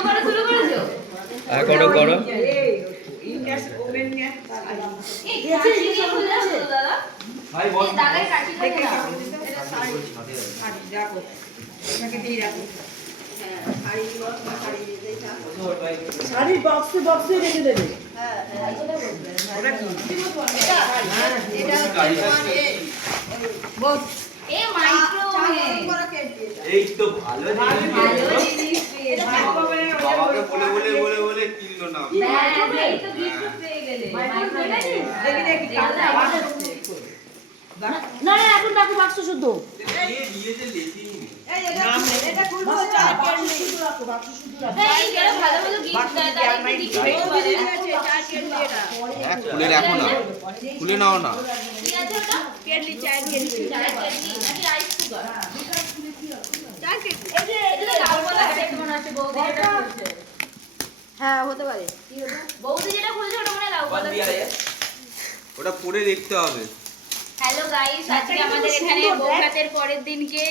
করা? শুরু করেছ আর করো শাড়ির বক্সে বক্সে রেখে দেবে এ মাইক্রো এই তো ভালো ভালো জিনিস বাবাকে বলে বলে বলে বলে কিনলো না এই তো গিফট পেয়ে গেলে। মাইক্রোওয়েভ আছে? না না এখন রাখো বাক্স শুদ্ধ। দিয়ে দিয়েছে লেখেই হ্যাঁ। হ্যাঁ খুলে রাখো না। খুলে নাও না। ওটা? হ্যাঁ হতে পারে। বৌদি যেটা খুলছে, ওটা মনে হয় ওটা পরে দেখতে হবে। হ্যালো গাইস আজকে আমাদের এখানে বৌভাতের পরের দিনকে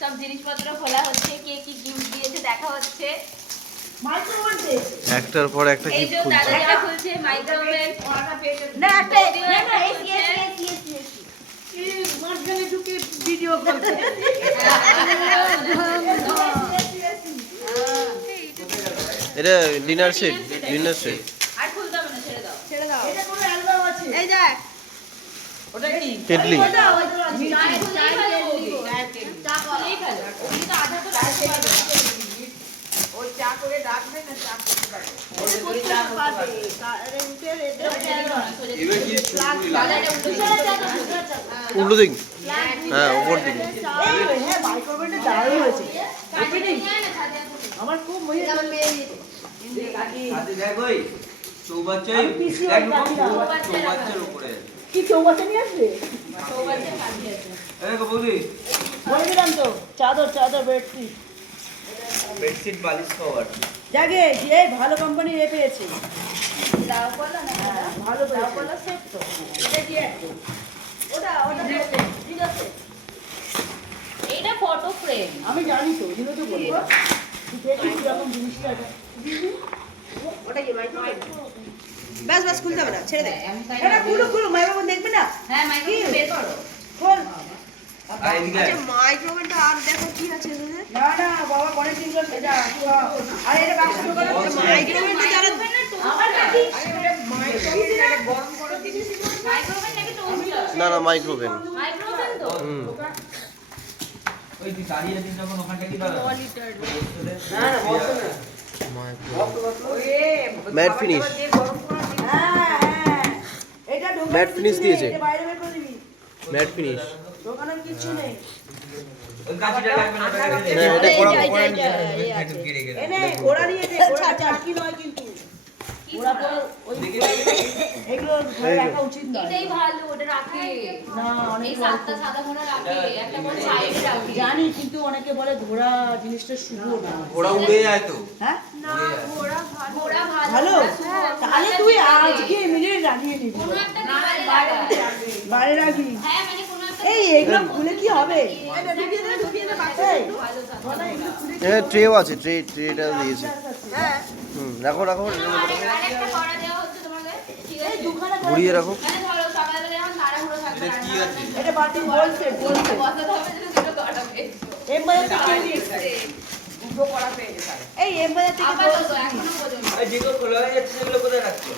সব জিনিসপত্র খোলা হচ্ছে কে কি গিফট দিয়েছে দেখা হচ্ছে। একটার পর একটা খুলছে। মাইক্রোওয়েভ না একটা না না একটা এই খুলছে। এই মাঝখানে ঢুকে ভিডিও করছে। এটা ডিনার সেট ডিনার সেট আর খুলতে হবে না ছেড়ে দাও। ছেড়ে দাও। এটা কোনো অ্যালবাম আছে? এই দেখ কেটলি ওটা ফেলো বৌদি। খুলেই ফেলো। তুমি তো না। উল্টো দিক হ্যাঁ উপর দিকে হয়েছে আমার খুব মজা। চৌবাচ্চার উপরে কি চৌবাচ্চা নিয়ে আসবে? বৌদি। বলে দিলাম তো চাদর চাদর বেডশিট। বেডশিট বালিশ কভার জাগে যে ভালো কোম্পানির এ পেয়েছে। না হ্যাঁ, ভালো পেয়েছে। সেট তো। এটা কি ওটা ওটা ঠিক আছে। এইটা ফটো ফ্রেম আমি জানি তো ওই তো বলব তুই দেখি কীরকম জিনিসটা এটা। ওটা কি মাইক্রোওয়েভ ব্যাস ব্যাস খুলতে হবে না ছেড়ে দে। এটা খুলো খুলো মাই বাবা দেখবে না? হ্যাঁ বের করো। খোল। আয়। আচ্ছা আর দেখো কি আছে না না বাবা অনেক দিন ধরে এটা আর এটা বাক্স ঢোকানো হচ্ছে যারা আমার নাকি মাইক্রোওভেন নাকি টোস্টার না না মাইক্রোওভেন। মাইক্রোওভেন তো? ওই তুই দাঁড়িয়ে আছিস যখন ওখানটা কি পাবে ম্যাট ফিনিশ। হ্যাঁ হ্যাঁ। Matte finish দিয়েছে। এটা বাইরে বের করে দিবি। Matte finish. ঢোকানোর কিছু নেই। হ্যাঁ ঘোড়া ঘোড়া জানি কিন্তু অনেকে বলে ঘোড়া জিনিসটা শুভ না। ওরা উড়ে যায় তো। হ্যাঁ? ভালো। শুভ। তাহলে তুই আজকে মিলে রাখিয়ে নিবি। বাইরে রাখি হ্যাঁ মানে কোনো একটা এই এগুলো খুলে কি হবে? এখানে ট্রেও আছে ট্রে ট্রেটা দিয়েছে। হ্যাঁ হুম রাখো রাখো ঘুরিয়ে এটা বাটি বলছে বলছে। এই থেকে যেগুলো খোলা হয়ে যাচ্ছে সেগুলো কোথায় রাখছো।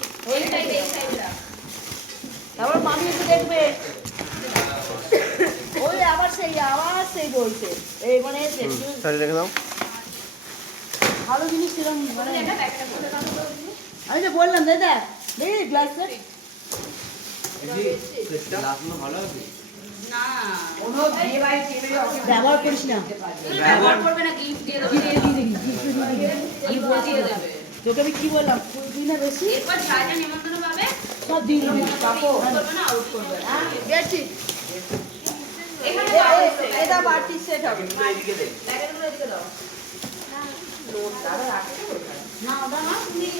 তারপর মামি একটু দেখবে। সেই আবার সেই বলছে। এই মানে এসে, রেখে দাও। ভালো জিনিস মানে বৌদি। আমি তো বললাম দাদা দেখি গ্লাস ব্যবহার করিস না। তোকে আমি কি বললাম? ফুল দিই বেশি? সব দিবি কাপড় use এটা বাটির সেট হবে। এদিকে দে এদিকে দাও। না, ওটা না, তুমি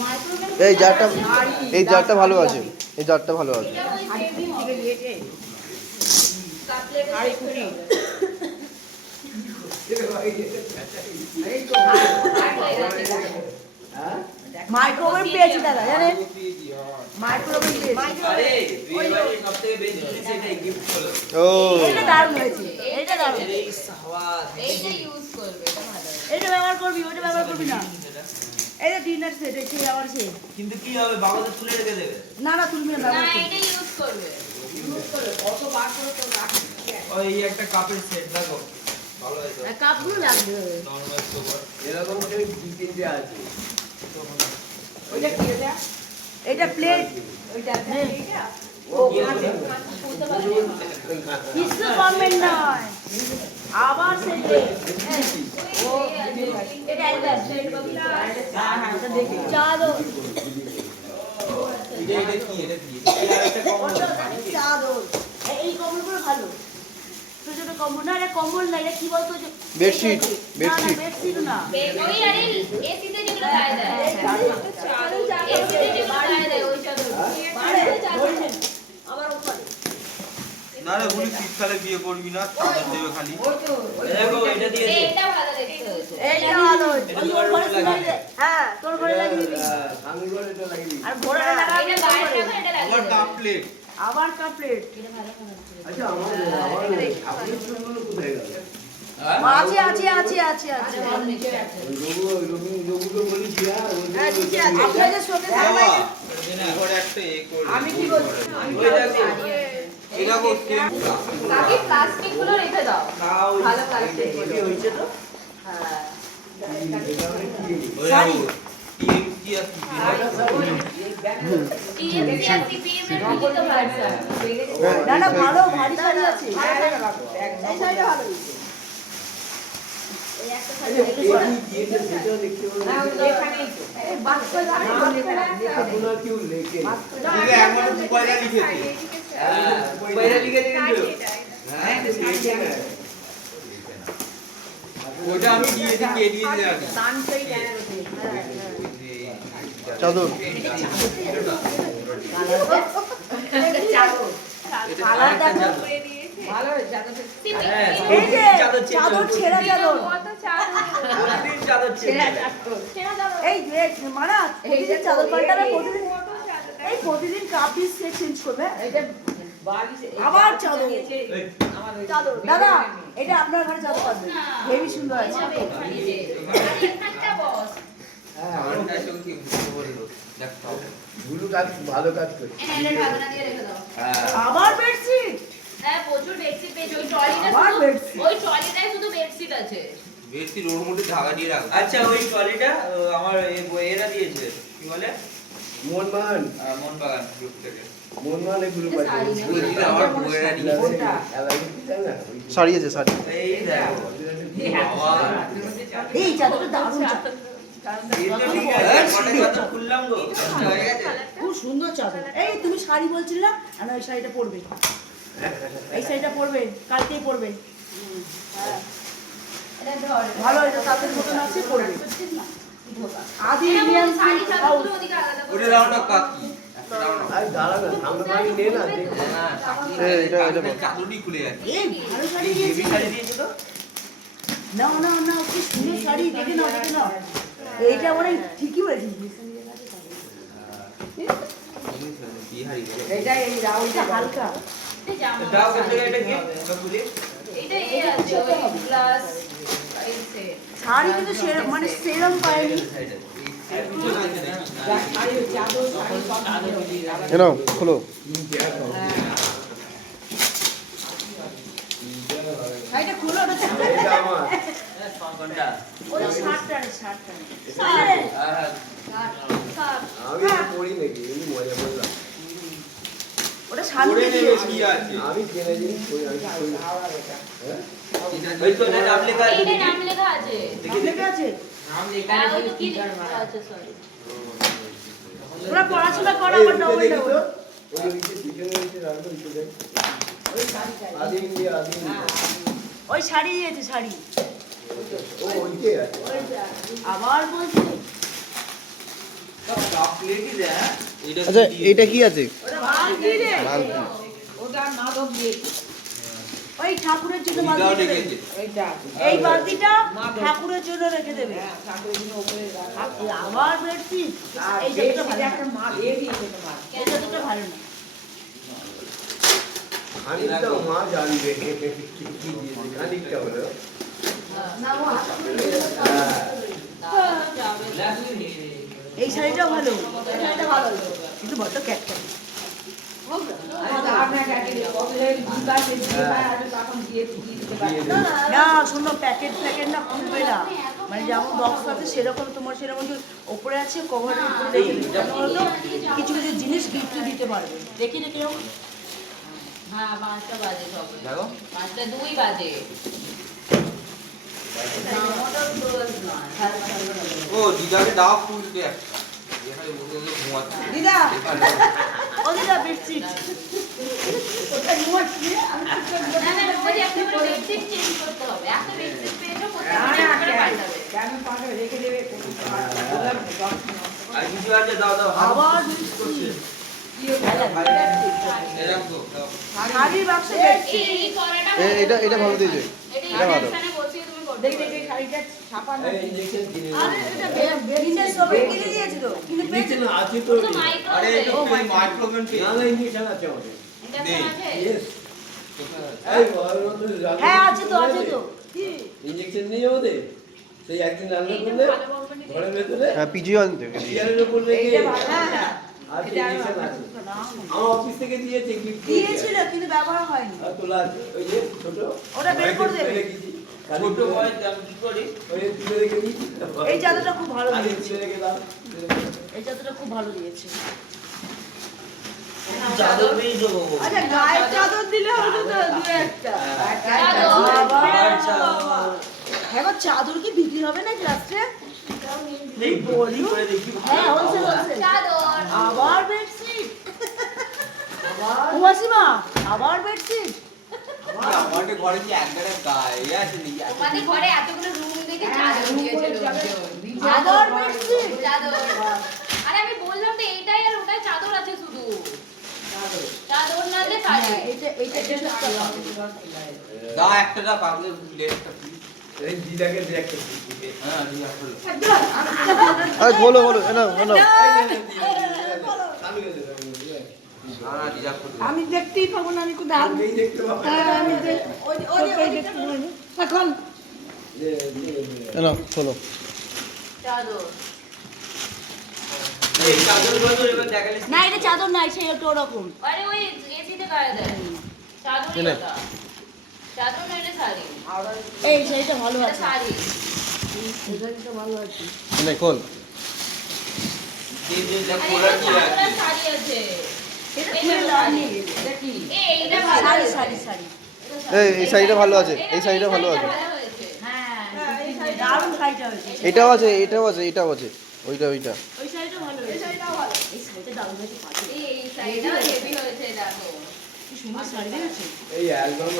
microwave এই জারটা এই জারটা ভালো আছে। এই জারটা ভালো আছে। এটা মাইক্রোওয়েভ পেয়েছি দাদা জানেন? মাইক্রোওয়েভ পেয়েছি। ও এটা দারুণ হয়েছে এটা দারুণ। এইটা ইউজ করবে এটা। এটা ব্যবহার করবি ওটা ব্যবহার করবি না। এটা। ডিনার সেট এটা আবার সে কিন্তু কি হবে বাবাদের তুলে রেখে দেবে? না না তুলবি না না ব্যবহার করবি। এটা ইউজ করবে ওই একটা কাপের সেট দেখো। ভালো হয়েছে। কাপগুলো লাগবে। নরমাল সোবার এরকম করে দু তিনটে আছে। এটা? প্লেট কিছু কমবেন নয় আবার একটা হ্যাঁ হ্যাঁ চাদর। এই- ভালো। ছোট ছোট কম্বল। না এটা কম্বল না এটা কি বলতো বেডশিট, না না বেডশিট। বেডশিট না। ওই আরে এসিতে যেগুলো গায়ে দেয় হ্যাঁ, এসিতে যেগুলো গায়ে দেয় ওই চাদর আবার ওখানে না রে বলি শীতকালে বিয়ে করবি না চাদর দেবে খালি। দেখো এটা দিয়ে দে। এটা ভালো দেখতে এইটা ভালো। এটা ওই তোমার ওর ঘরে রুমে হ্যাঁ তোর ঘরে লাগিয়ে দিবি। আমি করে এটা লাগিয়ে আর লাগাবি এটা বাইরে এটা। প্লেট আবার কাপড়ের আচ্ছা আমার আমার আপনার চুলগুলো কোথায় গেল? আছে আছে আছে আছে আছে। আপনাদের সাথে আমি কি বলছি? প্লাস্টিকগুলো রেখে দাও। ভালো প্লাস্টিক হয়েছে তো? হ্যাঁ। ওই দেখো কি কি আছে টিএমসি আর সিপিএম এর লিখিত ভার্সন না না ভালো ভারী শাড়ি আছে এই শাড়িটা ভালো এই একটা শাড়ি দিয়েছে সেটাও দেখতে পাবো এই বাক্স জানি আপনার কেউ লেখে দিলে এমন পয়লা লিখেছে হ্যাঁ বাইরে লিখে দিন হ্যাঁ লেখে না ওটা আমি দিয়েছি কে দিয়েছে জানি চাদর। হ্যাঁ প্রতিদিন চাদর ছেড়ে এই যে মানা প্রতিদিন চাদর পাল্টাবে প্রতিদিন এই প্রতিদিন কাপ পিস চেঞ্জ করবে? আবার চাদর দাদা এটা আপনার ঘরে চাদর পাবে হেভি সুন্দর আছে। হ্যাঁ গুলো কাজ ভালো কাজ করছে। হ্যাঁ এটা ঢাকনা দিয়ে রেখে দাও। হ্যাঁ। আবার বেডশিট হ্যাঁ প্রচুর বেডশিট পেয়েছি। ওই ট্রলিটা আবার শুধু bedsheet। ওই ট্রলিটায় শুধু বেডশিট আছে। বেশি রোড মধ্যে ঢাকা দিয়ে রাখ। আচ্ছা ওই ট্রলিটা আমার এই বই- এরা দিয়েছে কি বলে? মনমান মোহনবাগান গ্রুপ থেকে। আমার শাড়ি আছে এই দেখো। এই চাদরটা দারুণ খুব সুন্দর চাদর। এই তুমি শাড়ি বলছিলে আমি ওই শাড়িটা পরবে। এই শাড়িটা পরবে কালকেই পরবে। ভালো এটা তাদের মতন আছে পরবে। আদি ইন্ডিয়ান শাড়ি ওদিকে আলাদা ওটা দাও কাকি। না। না না কি সুন্দর শাড়ি দেখে নাও দেখে নাও। এইটা মানে ঠিকই বলেছিস এটা হালকা। দাও কত এটা কি? ওটা এটা এ আছে ওই গ্লাস শাড়ি কিন্তু সেরম মানে সেরম পায়নি। খোলো শাড়িটা খুলো ওটা এটা আমার কোনটা ওই শার্টটা শার্টটা হ্যাঁ হ্যাঁ আমি পড়ি নাকি? এমনি মজা করলাম করে আছে আমি কিনে জিনিস পড়ি আমি ওই তো নাম লেখা আছে নাম লেখা আছে লেখা আছে ওই তো আচ্ছা সরি ওরা পড়াশোনা করে আবার ডবল ডবল ওই নিচে পিছনে নিচে রাখো নিচে দেখ আদি ইন্ডিয়া আদি ইন্ডিয়া ওই শাড়ি দিয়েছে শাড়ি। আবার বলছি। হ্যাঁ? এটা আচ্ছা এটা কি আছে? ওই ঠাকুরের জন্য এই বালতিটা ঠাকুরের রেখে দেবে। আবার বেডশিট এই জায়গাটা ভালো না। এই জায়গাটা ভালো না খানিকটা মা জানবে কি দিয়েছে খানিকটা হলো এই শাড়িটাও ভালো। এই শাড়িটা ভালো কিন্তু বড্ড ক্যাটটা না শোনো প্যাকেট প্যাকেট না খুলবে না। মানে যেমন বক্স আছে সেরকম তোমার সেরকম ওপরে আছে কভারের উপরে কিছু কিছু জিনিস গিফট দিতে পারবে। দেখি দেখি। হ্যাঁ পাঁচটা বাজে সবে দেখো পাঁচটা দুই বাজে ও দিদাকে দাও ফুল দিয়ে একটা এখানে বসে বসে ঘুমাচ্ছে দিদা এখানে। ও দিদা বেডশিট না না রোজ একটা করে বেডশিট চেঞ্জ করতে হবে একটা বেডশিট পেয়েছ প্রত্যেকদিন করে পাল্টাবে আর কিছু আছে দাও দাও হাত আবার করছে এরকম তো বাক্সে এটা এটা ভালো দিয়েছে। এটা ভালো। ইঞ্জেকশন কিনে আরে এটা বিজনেস সবাই কিনে দিয়েছে তো কিনে পেয়েছে ইঞ্জেকশন আছে তো শুধু মাইক্রো আরে আছে। এটা মাইক্রোভেন কে? না না ইঞ্জেকশন আছে আমাদের। ইন্ডাকশন নেই। আছে? ইয়েস। এই ওর মধ্যে রান্না হ্যাঁ আছে তো আছে তো। ইঞ্জেকশন নেই আমাদের সেই একদিন রান্না করলে ঘরের ভেতরে হ্যাঁ পিজিও আনতে উপর লেগে আর ইঞ্জেকশন আছে। আমার অফিস থেকে দিয়েছে গিফট দিয়েছিল কিন্তু ব্যবহার হয়নি। তোলা ওই যে ছোট। ওটা বের করে দেবে। ছোট বয়স আমি কি করি? ওই তুলে রেখে দিয়েছি এই চাদরটা খুব ভালো দিয়েছে। রেখে দাও। এই চাদরটা খুব ভালো দিয়েছে। চাদর পেয়ে দেবো আচ্ছা গায়ের চাদর দিলে হতো তো দু একটা। চাদর। বাবা। হ্যাঁ চাদর কি বিক্রি হবে না বলি হ্যাঁ হোলসেল হোলসেল চাদর। আবার বেডশিট উমাসিমা আবার বেডশিট আমাদের ঘরে কি একবারে গায়ে আছে নাকি ঘরে এতগুলো রুম দেখে চাদর বেডশিট চাদর আরে আমি বললাম তো এইটাই আর ওটাই চাদর আছে শুধু। চাদর। শাড়ি একটা পাবে। দাও একটা দাও প্লেটটা এই দিদাকে একটা হ্যাঁ দিয়া হলো আরে বলো বলো এ নাও এ নাও আমি গেলে না না দিয়া করো আমি দেখতেই পাবো না আমি কোথায় আমি দেখতে পাবো আমি দেখ- ওই যে- ওই যে- ওই দেখতে পাবো না। এখন। খোলো। চাদর এই চাদর বদল এবার দেখালে না এটা চাদর নাই সেই একটু ওরকম। আরে ওই এসিতে গায়ে দেয় চাদরই চাদর নইলে শাড়ি। এই শাড়িটা ভালো আছে। শাড়ি। শাড়িটা ভালো আছে নে শাড়ি আছে। এই শাড়িটা ভালো আছে। এই শাড়িটা ভালো আছে। হ্যাঁ এটাও আছে এটাও আছে এটাও আছে। ওইটা ওইটা।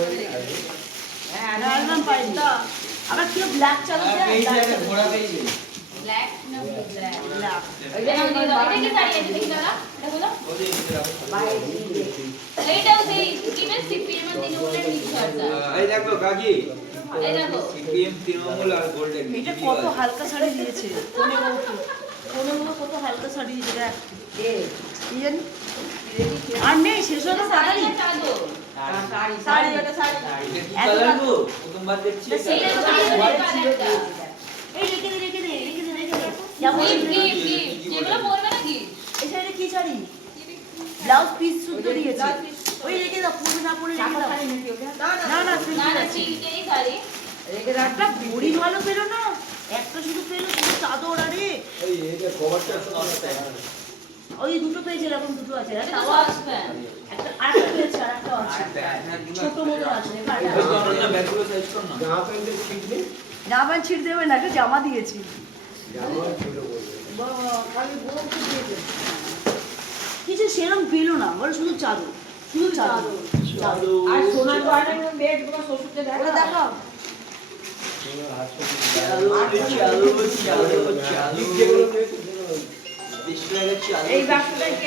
হয়ে আবার কেউ ব্ল্যাক চাদর ব্ল্যাক ব্ল্যাক এটা নাম দিয়ে দাও। এটা কি শাড়ি আছে দেখি দাদা এটা বলো এইটাও সেই সিকিমের সিপিএম এর তৃণমূলের মিক্স এই দেখো কাকি এই দেখো। সিপিএম তৃণমূল আর গোল্ডেন এটা কত হালকা শাড়ি দিয়েছে? কোনে বউকে কোনে বউ কত হালকা শাড়ি দিয়েছে? দেখ। কি? জানি? আর নেই শেষ হলো শাড়ি। শাড়ি শাড়ি। শাড়ি প্রথমবার দেখছি এটা এইটা তো কালারটা এই রেখে দে রেখে দে রেখে দে রেখে দে যেমন গিফট গিফট গিফট। যেগুলো পরবে না কি এই কি শাড়ি? ব্লাউজ পিস শুদ্ধ দিয়েছে। ওই রেখে দাও পরবে না পরে রেখে দাও। না না সিল্ক না না আছে সিল্কেরই শাড়ি। একটা বড়ি ভালো পেল না। একটা শুধু পেল শুধু চাদর আরে। এই এটা কভারটা ওই দুটো পেয়েছে এরকম দুটো আছে। এটা একটা তো একটা আরেকটা পেয়েছে আরেকটা আছে। ছোট মতো আছে জামা প্যান্ট ছিঁড়ে দেবে না জামা দিয়েছি। কিছু সেরম পেল না বলে শুধু চাদর। শুধু চাদর। চাদর। আর সোনার গয়নার বেডগুলো শ্বশুরকে দেখা। তোমার চালু এই বাক্সটা কি